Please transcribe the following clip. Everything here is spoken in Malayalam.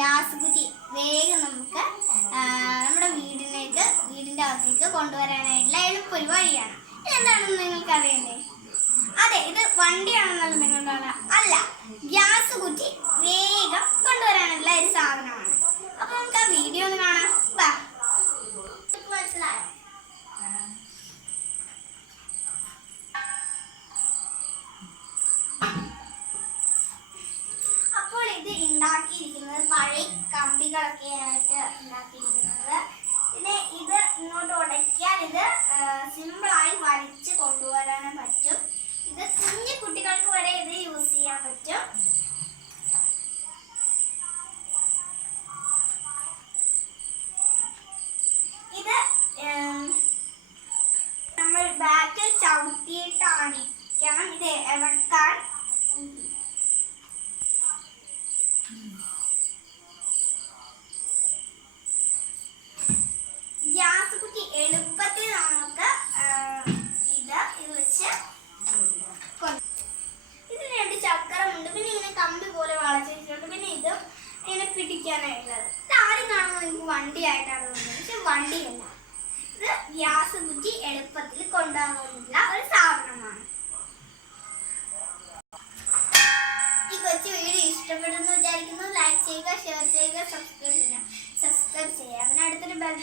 ഗ്യാസ് കുറ്റി വേഗം നമുക്ക് നമ്മുടെ വീടിനേക്ക് വീടിന്റെ അകത്തേക്ക് കൊണ്ടുവരാനായിട്ടുള്ള എളുപ്പൊരു വഴിയാണ്. ഇതെന്താണെന്ന് നിങ്ങൾക്ക് അറിയണ്ടേ അതെ ഇത് വണ്ടിയാണെന്നല്ല ഇത് ഉണ്ടാക്കിയിരിക്കുന്നത് പഴയ കമ്പികളൊക്കെ ആയിട്ട് ഉണ്ടാക്കിയിരിക്കുന്നത് പിന്നെ ഇത് ഇങ്ങോട്ട് ഉടയ്ക്കാൻ ഇത് സിമ്പിളായി വലിച്ച് കൊണ്ടുവരാനും പറ്റും. ഇത് കുഞ്ഞു കുട്ടികൾക്ക് വരെ ഇത് യൂസ് ചെയ്യാൻ പറ്റും. ഇത് നമ്മൾ ബാക്കിൽ ചവിട്ടിയിട്ടാണ് ഇത് ഇറക്കാൻ ഗ്യാസ് കുറ്റി എളുപ്പത്തിൽ നമുക്ക് ഇത് ഇത് വെച്ച് ഇതിന് രണ്ട് ചക്രമുണ്ട്. പിന്നെ ഇങ്ങനെ കമ്പി പോലെ വളച്ചിട്ടുണ്ട്. പിന്നെ ഇത് ഇങ്ങനെ പിടിക്കാനായിട്ടുള്ളത്. ഇത് ആരും കാണുമ്പോൾ നിങ്ങൾക്ക് വണ്ടിയായിട്ടാണ് തോന്നുന്നത്. പക്ഷെ വണ്ടിയല്ല. ഇത് ഗ്യാസ് കുറ്റി എളുപ്പത്തിൽ കൊണ്ടുപോകുന്നില്ല ഒരു സാധനമാണ്. കൊച്ചു വീഡിയോ ഇഷ്ടപ്പെടുന്നു വിചാരിക്കുന്നു. ലൈക്ക് ചെയ്യുക ഷെയർ ചെയ്യുക സബ്സ്ക്രൈബ് ചെയ്യുക. സബ്സ്ക്രൈബ് ചെയ്യുക. പിന്നെ അടുത്തൊരു ബെൽ